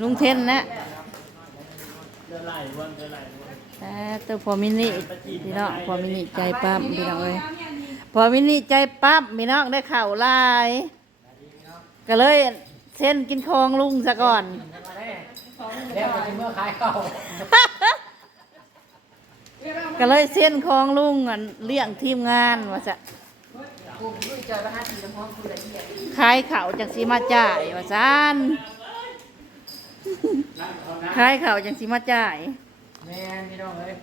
ลุงเทนนะเดือดไหลวันเดือดไหลวันแต่ตัวพอมินิพี่น้องพอมินิใจปั๊มพี่น้องเอ้ยพอมินิใจปั๊มพี่น้องได้ข่าวลาย ก็เลยเส้นกินคองลุงซะก่อนแล้วไปเมื่อขายเข้าก็เลยเส้นคองลุงอันเลี้ยงทีมงานว่าจะกูลุยจอยมาหาสีน้ำหอมกูละเอียดขายข่าวจังสีมาจ่ายว่าซาน ขายข่าวจังสีมาจ่าย แม่นพี่น้องเอ้ย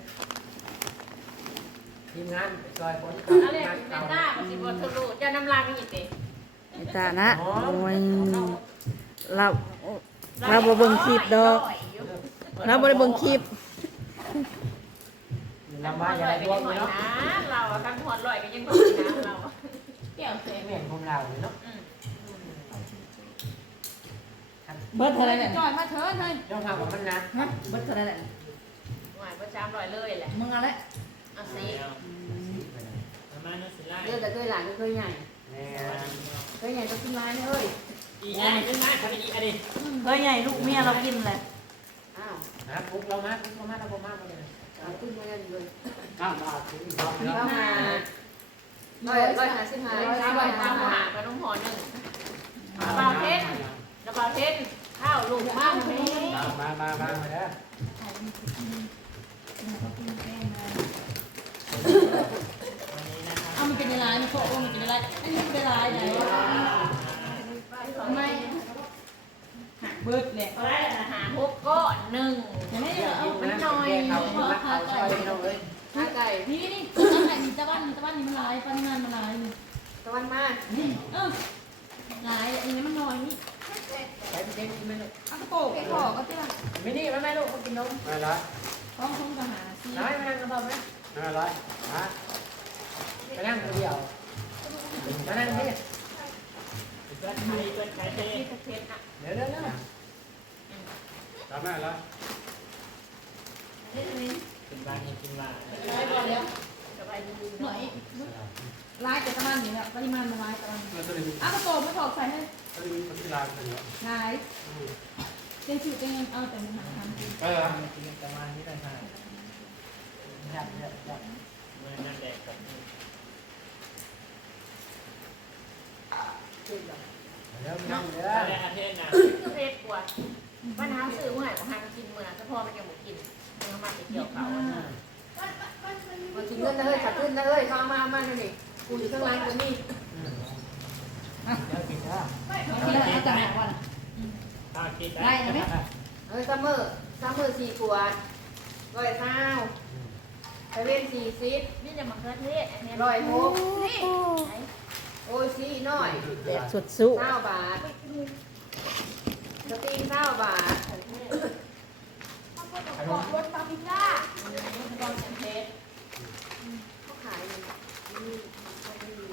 ทีมงานไปซอยคนอะไรแม่ต้ามันสิบ่ทะลุจะน้ำลายอีกเด้ไอ้ตานะโอ้ยเราเราบ่เบิ่งคลิปดอกเราบ่ได้เบิ่งคลิปลำบากอย่าได้รวมเลยเนาะเราอะทั้งหอนลอยก็ยังบ่นะเราเกี่ยวเสไม่เห็นผมเราเลยเนาะ เบิดเท่าไหร่เนี่ยจอยมาเถิดเฮ้ยย่องทำกับมันนะฮะเบิดเท่าไหร่เนี่ยหวายประจำลอยเลยแหละมึงเอะไรเอาสิประมาณนั้นสิไล่เลือดแต่เคยหลานก็เคยใหญ่แม่เคยใหญ่ก็ขึ้นร้ายนะเฮ้ยอีกอันนึงนะทำอีกอันนี้เฮ้ยใหญ่ลูกเมียเรากินแหละอ้าวนะปุ๊บเรามาปุ๊บเรามาเรามามาเลยเอาขึ้นมากันเลยอ้าวมาถึงอีกรอบแล้วเข้ามาร้อยร้อยหาสิบห้าร้อยตามหาขนมหอหนึ่งระบาเพชรระบาเพชรข้าวลูกมากเลย มามามามาเด้อ เอามันเป็นอะไรมันโผล่มันเป็นอะไรอันนี้เป็นอะไรใหญ่ไม่เบิดแหละ หาหกก้อนหนึ่ง ยังไม่ได้เอา มันหน่อยเขามาเขาซอยพี่น้องเอ้ย ห้าไก่ นี่นี่นี่ตะวันไหนมีตะวันตะวันนี่มันลายปันงานมันลายนี่ ตะวันมา นี่เออลายอันนี้มันน้อยนี่ ไป เต็มกินไหมลูกอักโปกไอ้ขอก็เตี้ยมินี่มาไหมลูกกินนมมาละท้องคงกระหาซีน้อยมานั่งกันต่อไหมมาละฮะไปนั่งคนเดียวมานั่งนี่เกิดใครเกิดใครเต้ที่ประเทศอะเดี๋ยวเดี๋ยวเดี๋ยวทำได้แล้วนี่นี่กินบ้านให้กินบ้านได้ก่อนแล้วสบายดีหน่อยลายแต่ตะวันนี่แหละปริมาณมันลายตะวันแล้วก็เลยมีอักโปกไม่ถอดใส่ให้ ลยมีคนที่ร้านกันเนาะลายเต็มชื่อเต็มเอาแต่มันหาทำจริงเออกินประมาณนี้ได้ไหมยับยับยับเมื่อนั่นแดกกับนี่เดี๋ยวนั่งเด้อถ้าได้อาเทศนะคือเพชรกว่าบ้าน้ำซื้อเมื่อไหร่ของทางกินเมื่อถ้าพ่อมันยังบ่กินมันมาติดเกี่ยวเขาอะมาถึงเงินนะเฮ้ยขาดทุนนะเฮ้ยเขาเอามาเอามาเลยนี่กูอยู่ข้างล่างกูนี่ เดี๋ยวกินเด้อ ที่เราจะหาวันถ้าคิดไล่นะไหมเฮ้ยซัมเมอร์ซัมเมอร์สี่ขวดร้อยเท้าไปเล่นสี่สิบนี่จะมาเขือเทศร้อยหกนี่โอ้ยสี่น้อยแบบสุดสู้เก้าบาทสตรีเก้าบาทขนมรถปาปิก้าตอนเพชรเขาขายอยู่นี่เขาไม่ดี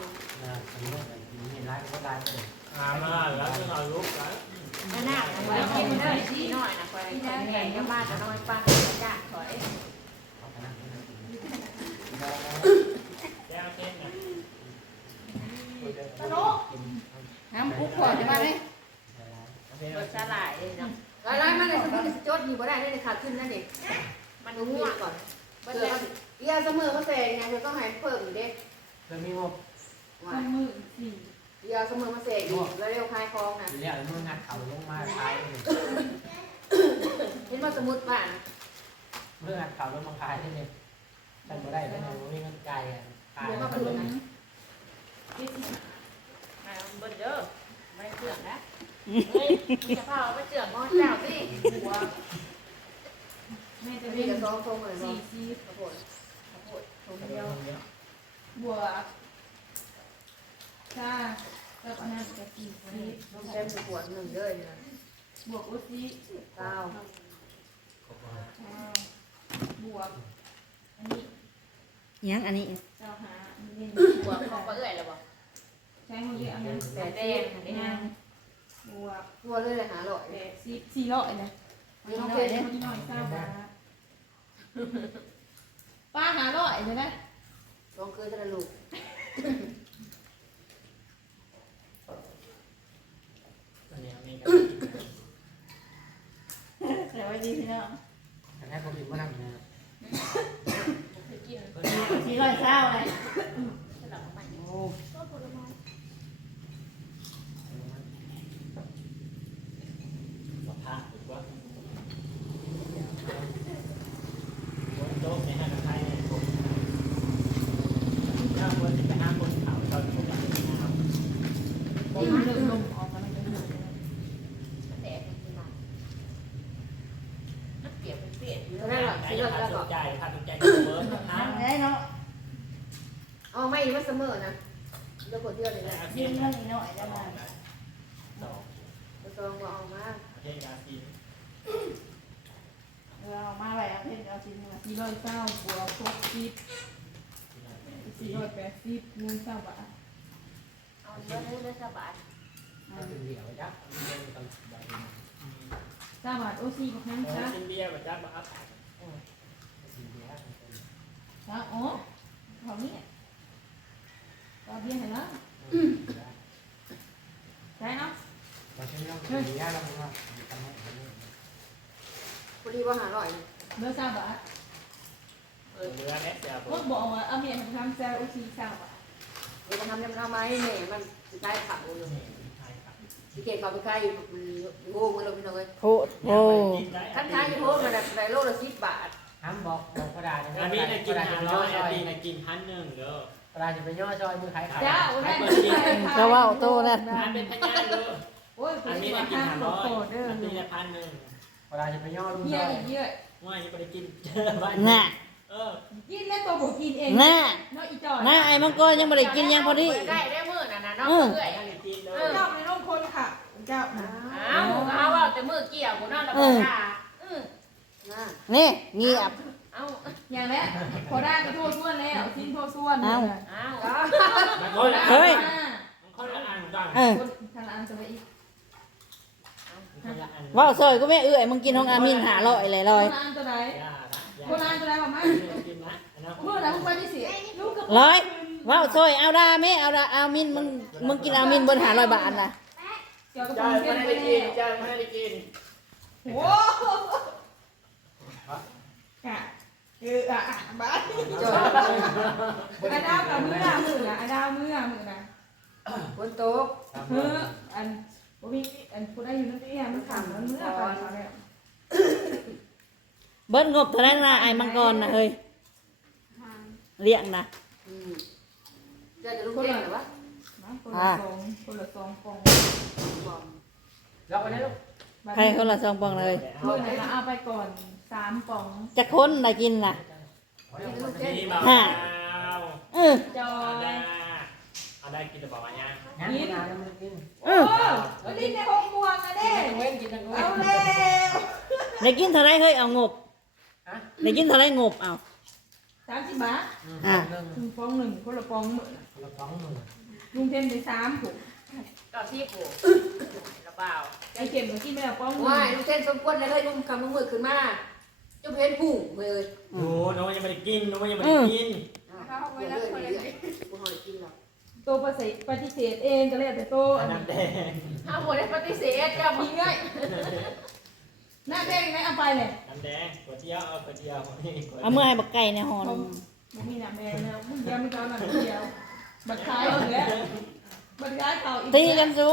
นะขนมเห็น ร้านก็ได้เลยอ่ามาแล้วจะเอาลุกแล้วนั่นน่ะไปกินเด้อสี่น้อยนะไปคนใหญ่ก็บ้านจะน้อยป้าจ้าถอยแก้วเทศนะน้ำคุกขอจะมาไหมรถสลายเลยเนาะอะไรมาเลยสมมติจดอยู่บ่ได้เลยขาดขึ้นนั่นเองมันง่วงก่อนเดี๋ยวเดี๋ยเสมอเขาแซงไงเธอต้องให้เพิ่มเด้เริ่มมีงบว่าทำมือสี่ เดี๋ยวเสมอมาแซงอีกแล้วเร็วคลายคลองนะเรียกเมื่องานเขาลงมาขายเห็นว่าสมมติว่าเมื่องานเขาลงมาขายที่นี่ท่านบ่ได้ท่านบ่มีเงินไกลอะขายเดี๋ยวมาคืนนะเบิร์ดเด้อไม่เสื่อมนะเฮ้ยจะพาเอาไปเจือกมอเจ้าสิหัวแม่จะจะวิ่มีงกระซองทรงเลยสี่เนาะซีข้าวโพดข้าวโพดทรงเดียวบว กค่ะกับอันนั้นกับสี่ซีน้ำเต็มขวดหนึ่งเด้อนะบวกอุซีเก้าบวก อันนี้ยังอันนี้เจ้าหาอันนี้หัวเขาก็เอื่อยแล้วบ่ใช้หัวเรียอันนั้นแต่แดงอันนี้นางบวกหัวเลยเลยหาหลอดแปดสี่สี่ร้อยนะน้องเป็นคนที่น้อยเศร้าบาป้าหาร้อยเลยนะลองคืนจะลู แต่ว่าดีพี่น้องแต่แค่ผมกินมานั่งนะไปกิน สี่ร้อยเศร้าเลย โอ้ เอ็ดเรื่องการจะขาดสนใจขาดสนใจเสมอนะไเนาะอ๋อไม่ว่าเสมอนะเดี๋ยวกดเที่ยวเลยนะยืมเงินนิดหน่อยได้ไหมสองสองบอกออกมาประเทศกาซีเราออกมาไว้เอาเพชรเอาชิ้นมาสี่ร้อยเก้าบวกหกสิบสี่ร้อยแปดสิบเงินเก้าบาทเอาเงินได้สบายเอนเดียวจ้ะ มันเป็นกันแบบเก้าบาทโอซีกับน้ำจ้าจ้ากินเบียร์แบบจ้าบ้าสีเดียวจ้าอ๋อเขานี่ก็เบี้ยให้แล้วใช่เนาะเราใช้ต้องสีเดียวเราไม่ว่าทำให้ทำให้พอดีว่าหาอร่อยเบอร์เก้าบาทเออเรือแม็กซ์เสียบก็บอกว่าเอาเมียทำแซลโอซีเก้าบาทมันจะทำยังทำไมเนี่ยมันจะได้ขับอยู่ ที่เกตเขาไปใกล้มันโง่มันเราพี่น้องเลยโอ้โหขั้นท้ายยี่ห้อมันแบบโลละสิบบาทห้ามบอกบอกกระดาษอันนี้นะกินห้าร้อยอันนี้นะกินพันหนึ่งเด้อกระดาษจะไปย่อซอยมือขายขายเจ้าได้ก็ว่าโตนั่นอันเป็นพญานเด้อโอ้ยอันนี้นี้นะกินห้าห้าโลร้อยโตเด้ออันนี้นะพันหนึ่งกระดาษจะไปย่อลุงเยี่ซยอยอีกเยี่ยว่ายังไม่ได้กินบ้านน่ะเออกินแล้วตัวผมกินเองน่ะเนาะอีจอยน่ะไอ้มังกรยังไม่ได้กินยังพอดีได้ได้มื่อน่ะนะเนาะอืมเพื่อยยังไม่ได้ กินเลยเจ้าในน้องคนค่ะ เจ้านะอ้าวเอาว่าแต่มือเกี่ยวกูนั่นละบ่ด่าอือน่ะนี่เงียบเอาอย่างแรกพอได้ก็โทษส่วนแล้วสิ้นโทษส่วนเอามันคนละเฮ้ยมันคนละอันกันเออทางร้านจะไปอีกคนละอันว่าวซอยก็ไม่เอื้อยมึงกินของอามินหาลอยเลยลอยคนร้านจะไหนยานะยาคนร้านจะไหนบอกมากินนะอันนั้นเมื่อไหร่มึงไปที่เสียลูกกับร้อย ว่าวซอยเอาดาแม่เอาดาเอามินมึงมึงกินเอามินบนหาลอยบาทนะเกี่ยวกับจ้าความไม่ได้ไปกินจ้าไม่ได้กินโอ้กะเอออะบ้าจอยอาดาวกับมือมือนะอาดาวมือมือนะบนโต๊ะเฮ้ออันบ่มีอันผู้ได้อยู่นั่นเองมันขำมันมือไปเขาแล้วเบิ้ลงบเท่านั้นนะไอ้มังกรนะเฮ้ยเลี้ยงนะอืม จะจะรู้เก่งหรือวะคนละสองคนละสองฟองบอกแล้ววันนี้ลูกใครคนละสองปองเลยมือไหนละเอาไปก่อนสามปองจะค้นได้กินน่ะนี่เบาเออจอเอายได้เอาได้กินจะบอกว่ายังงั้นงานมันกินโอ้วันนี้ในห้องม่วงนะเด้เว้นกินทั้งเว้เอานแล้วได้กินเท่าไรเฮ้ยเอางบฮะได้กินเท่าไรงบเอาสามสิบบาทอะหนึ่งถึงฟองหนึ่งคนละฟองมือ ละสองหมื่นลุงเทนไปสามถุงก็ที่กูระเปล่าไอเข็มกินไปแล้วฟองหนึ่งว่ายลูกเส้นสมควรเลยเลยลุงคำมึงมือขึ้นมาเจ้าเพนผู้เลยโอ้น้องยังไม่ได้กินน้องยังไม่ได้กินเขาไว้แล้วคนละกูหอยกินหรอกตัวปฏิเสธปฏิเสธเองก็เลยแต่โตอัอันนน้ำแดนี้งถ้าหัวได้ปฏิเสธจะมีมีเงยหน้าแดงไหมเอาไปเลยน้ำแดงก๋วยเตี๋ยวเอาก๋วยเตี๋ยวนี่ก๋วยเอาเมื่อให้บักไก่ในหอนผมมีหน้าแดงแล้วมึงยังไม่เจ้าหน้าเดียว บัตรขายเอาแล้วบัตรขายเขาอีกตีกันสู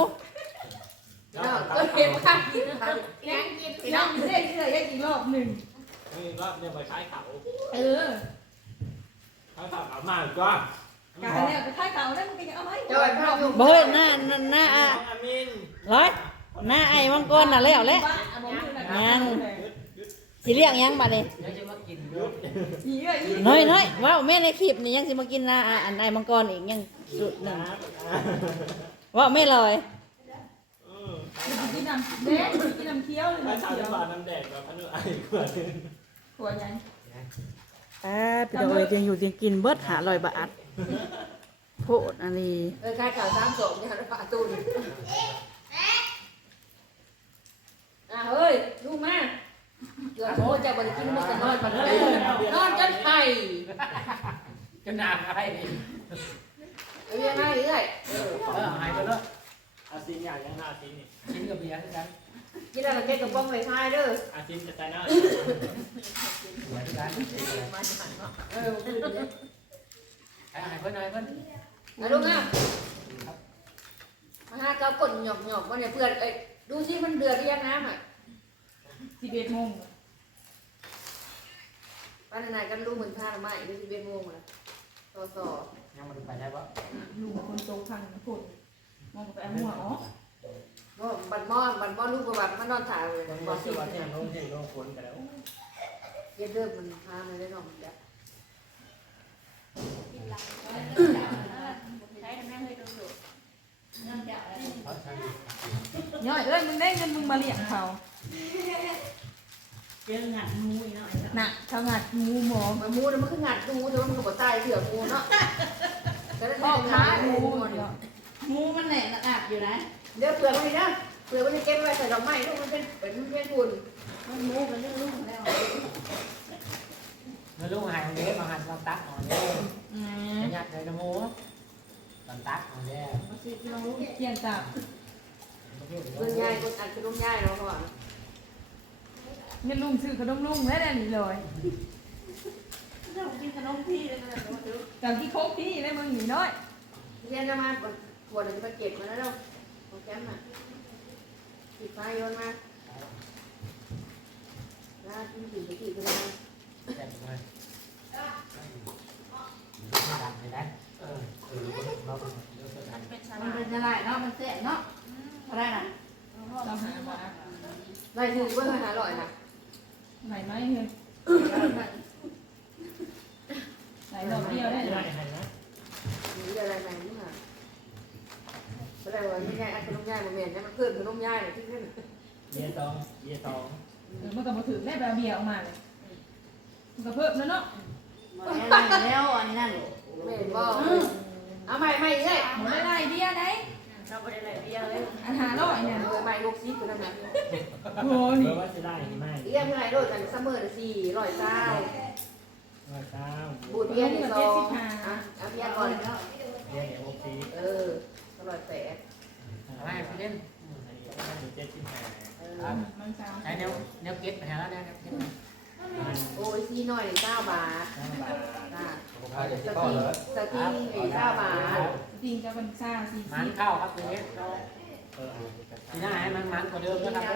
เนาะก็เห็นข้างกินนะคะยังกินยังเล่นที่ไหนยังอีกรอบหนึ่งนี่ก็เนี่ยไปขายเขาเออขายเขาเอามาอีกก็กายเนี่ยไปขายเขาแล้วมึงก็ยังเอาไหมจอยพายุบ่เฮ้ยหน้าหน้าหน้าอะน้องอามินร้อยหน้าไอ้มังกรน่ะแล้วแหละบ้าอะบอกมือนะยัง สิเลี้ยงยังบัดนี้เดี๋ยวจะมากินยุดอีเอ้ยอีน้อยน้อยว้าวแม่ในคลิปนี่ยังสิมากินหน้าอะอันไอ้มังกรอีกยังสุดหนึ่งน้ำว้าวแม่ลอยเออกินน้ำแดงกินน้ำเคี้ยวเลยถ้าน้ำชาวเคี้ยวบ้านน้ำแดงกับพนุไอ้ขวดนึงหัวยังอ่าพี่ดอกเอ้ยยังอยู่ยังกินเบิดหาลอยบาทโพดอันนี้เออคายข่าวสามสองเนี่ยหันฝาตูนอะเฮ้ยลูกมา เดือดโหจะบริกินมันจะนอนมันเลยนอนจนไข่จนหนาไหายเอ้ยง่ายเลยเออเออหายไปแล้วอาซินอยากยังหน้าซินนี่กินกับเบียร์ด้วยกันกินอะไรเจ๊กับป้องไฟท้เด้ออาซินจะตายหน้าเบียร์ด้วยกันมาจะหันเนาะเออพูดอย่างนี้หายหายเพิ่นหายเพิ่นนะลูกนะมาหาเก้ากดหยอกหยอกว่าเนี่ยเพื่อนเอ้ดูสิมันเดือดหรือยังน้ำอะสิบเอ็ดโมง ป้าไหนายก็รู้เหมือนท่าละไม้อีกสิบเอ็ดงมงลยต่อต่อยังมันไปได้ปะลุงคนทรงทางพูดมองไปเอาหมวอ๋อก็บัดหม้อบัดหม้อลูกประวัติมันนอนถ่ายเลยยังบอไม่สสวัสดีน้องเพียงน้องฝนกันแล้วเย็ดเลิกมันพาเลยได้หน่อยจ้ะย่อยเอ้ยมึงได้เงินมึงมาเลี้ยงเขา เจอหงัดมูอีกเนาะไอ้เจ้าน่ะเขางัดงูหมอมันมูเนี่ยมันคืองัดดูแต่ว่ามันก็บ่ตายเถื่องูเนาะก็ได้พ่อพ่อค้าค้างูงูเนาะงูมันแหน่ระอับอยู่นะเดี๋ยวเปลือกมันนี่นะเปลือกมันจะเก็บไว้ใส่ดอกไม้ลูกมันเป็นเป็นมันเป็นฝุ่นมันงูมันเรื่องลูกแล้วเมื่อลูกหายเล็บมาหันมาตักอ่อนเด้อืมจะยัดเลยนะโมตอนตักอ่อนเด้มันสิกินลูกเกียนตับลุงยายคนอัดคือลุงยายเนาะเขาบอก เงินลุงซื้อขนมลุงแล้วนี่เลยเจ้ากินขนมพี่เลยนะจากที่โคกพี่ได้มึงหนีน้อยเรียนจะมาปวดปวดจะมาเก็บมาแล้วเนาะโปรแกรมอะปิดไฟโยนมาลากินกี่กี่ก็ได้แซ่บเลยดังเลยนะเออเออเราเป็นเรื่องมันเป็นสมันลาเป็ดนอะไรเนาะมันเสียเนาะอะไรน่ะเราหามาไล่ถึงเพื่อหาอร่อยนะ ไหนไหมเฮ้ยไหนดอกเดียวได้ไม่ไหมได้ให้นะหรืออะไรใหม่นี่ค่ะอะไรวะไม่ใช่อัดขนมย่ายมาเมียนนะมันเพิ่มขนมย่ายที่ขึ้นเยียตองเยียตองเออมันก็มาถึงได้แบบเบียร์ออกมาเลยมันก็เพิ่มแล้วเนาะอะไรแล้วอันนี้นั่นไม่เห็นบอกเอาใหม่ใหม่เลยหมดได้ไรเบียร์ไหนเราไม่ได้ไหลเบี้ยเลยอาหารอร่อยเนี่ยเออใหม่ลูกซีคนนั้นนะ โอ้ยเพื่อว่าจะได้ไม่เรียงไงโดดกันซัมอสี่ร้อยเก้าว่าเก้าบูดเบียร์ในซองอะเอาเบียร์ก่อนเรียนโอซีเออร่อยแปดอะไรพี่เล่นเจ็ดสิบห้าเออมันสามใช้แนวแนวเก็ตไปหาแล้วแนวเก็ตพันโอ้ยซีหน่อยเก้าบาทห้าบาทจ้าพาเด็กสที่พ่อติเหรอสติไอ้เก้าบาทจริงจะเป็นซ่าสีมันเข้าครับพี่เล่นเราเออทีหน้าให้มันมันกว่าเดิมนะครับ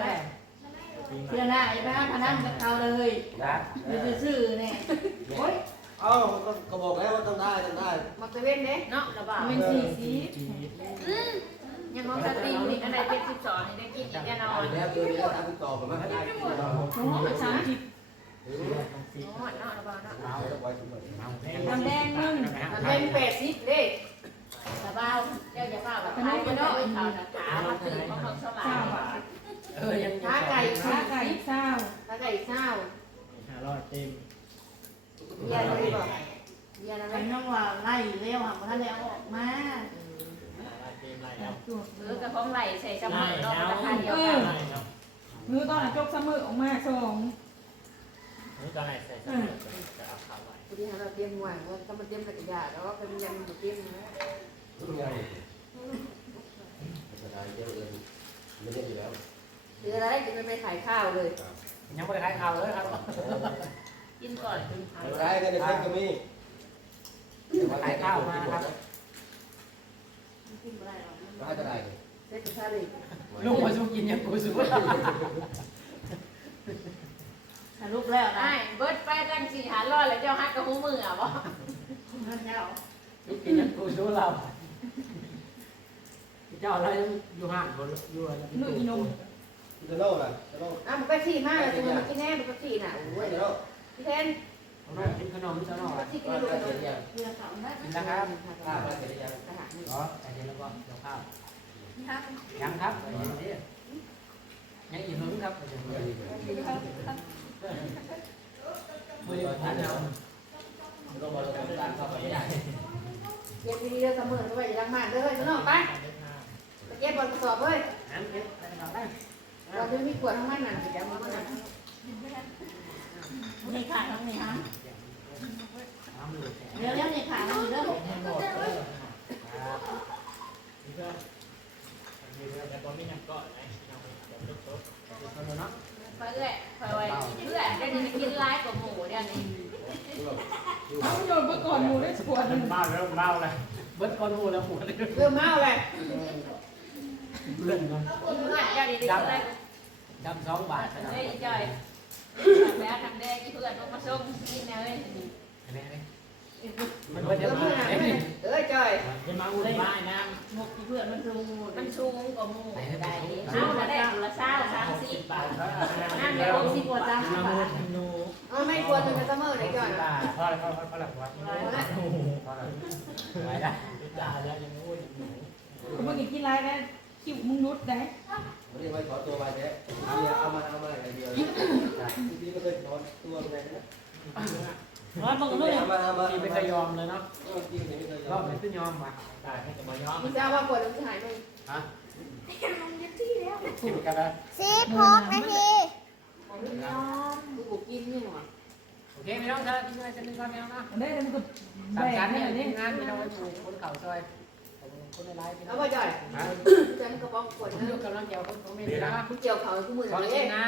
แม่ปีใหม่เพื่อนได้ไปห้าพนันกับเขาเลยครับเดี๋ยวจะซื้อเนี่ยโอ้ยเอ้าก็บอกแล้วว่าต้องได้ต้องได้มักจะเว้นเด้เนาะระบาดเป็นสีสียังน้องสตรีมนี่อันไหนเป็นสิบสองนี่ได้กินอีกแน่นอนแล้วเดี๋ยวนี้ทำต่อมาไม่ได้โอ้โหสามสิบซีโอ้ยเนาะระบาดเนาะเอาไว้ทุกคนมันเป็นแปดสิบเด้ระบาดเจ้าอย่าบ้าแบบขายไปเนาะเขาน่ะขามาถือของเขาสลาเก้าย บาท เออยัง ขาไก่ ขาไก่เศร้า ขา ไก่เศร้าห้าร้อยเต็มเบียร์อะไรบอกเบียร์อะไรมันต้องว่าไล่เร็วหักมันแล้วออกมาห้าร้อยเต็มไรแล้วตัวหรือกับของไหลใส่สมองเนาะราคาเดียวไกันด้เนาะมือตอนจกเสมอออกมาสองนี่ตอนไหนใส่สมุดจะเอาขาวไว้พอดีเราเตรียมหวยว่าถ้ามันเตรียมกระยาแล้วก็เป็นยังเตรียมนะทุกอย่างจะได้เยอะเลยไม่ได้อยู่แล้วหรืออะไรจะไปถ่ายข้าวเลย ยังไม่ได้ขายข่าวเลยครับกินก่อนได้ก็ได้เพิ่มก็มีขายข้าวมาครับกินไม่ได้หรอกก็ให้จะได้เลยเซ็ตชาลีลูกมาสู้กินยังกูสู้ถ้าลุกแล้วนะไอ้เบิร์ดไปตั้งสี่หาร้อยแล้วเจ้าฮักกับหูมืออะบ่มันแล้วลูกกินยังกูสู้เราเจ้าอะไรอยู่ห่างคนอยู่อะไรลูกอีนม จะโน่ล่ะจะโน่อะมันก็ขี่มากเลยตัวมันกินแน่มันก็ขี่น่ะโอ้ยจะโน่พี่เทนกินขนมซะหน่อยมันขี่กินก็ลูกได้กระโดดเสียเพื่อเขาได้กินนะครับข้าวได้เสียยังกระหังอ๋อแต่เดี๋ยวเราก็เดี๋ยวข้าวยังครับยังอีกหนึ่งครับมือทันเอาเราบอกเราต้องการเข้าไปได้เก็บดีๆแล้วเสมอด้วยอย่าลังมากเด้อเนาะไปไปเก็บบอลกระสอบเว้ยน้ำ เก็บได้ไมตอนนี้มีขวดทั้งมันน่ะเดี๋ยวมันก็น่ะนี่ขาดทั้งนี้ฮะน้ำหลุดเดี๋ยวเดี๋ยวนี่ขาดทั้งนี้เด้อนี่ก็มีเรื่อแต่ตอนนี้ยังก็ไหนยังเดี๋ยวโต๊ะเนาะไปเรื่อยไปไว้เรื่อยเดี๋ยวนี้กินร้ายกว่าหมูเดี๋ยวนี้เอาโยนเมื่อก่อนหมูได้ขวดหมันึ่นงเมาแล้วเมาเลยเบิร์ดก้อนหูแล้วหัวเลยเริ่มเมาเลยเลื่อนเนาะ กินเมื่อเดี๋ยวนี้ได้กินได้ดำสองบาทนะเฮ้ยจอยแล้วทำแดงกี่เพื่อนลงมาส่งกินแนวเลยมันเบิร์ดเริ่เดี๋ยวมมาเมื่อไหร่เอ้ยจอยจะมาอุ่นบ้านนะหมกที่เพื่อนมันสูงมันสูงกว่าหมูได้เอาละได้ละเศร้าสามสิบบาทนั่นเดี๋เดี๋ยยววสิบกว่าจ้ามาบาอุ่ทนนูเอาไม่ควรมันจะเสมอเลยจอยบาทพอแล้วพอแล้วพอแล้วพอแล้วไหวละจ่าแล้วยังอุ่นหนูกูมึงกินไรได้คิวมึงนุดได้ มเรียกว่าขอตัวมาแท้เอามาเอามาอะไรเดียวที่ไม่เคยขอตัวอะไรนะว่ามึงรู้ยังเอามาเอามาที่ไม่เคยยอมเลยเนาะจริงไม่เคยยรออมบนี้คือยอมว่ะได้ให้กับมายอมมึงจะว่าปวดมึงจะหายไหมฮะกินกันแล้วสิบหกนาทีกูกูกินนี่หว่าโอเคไม่ต้องเธอกินอะไรจะนึกก่อนไม่ต้องนะได้แล้วมันก็ตามแบ่การงนี่ให้นี่งานพี่น้องไว้ปลูกคนเข่าซอย คนร้ายเอาไปจ่อยฉันกระป๋องปวดนะยกกำลังเกี่ยวคนของเมย์นะเกี่ยวเขากูมือขอเลกิยนะ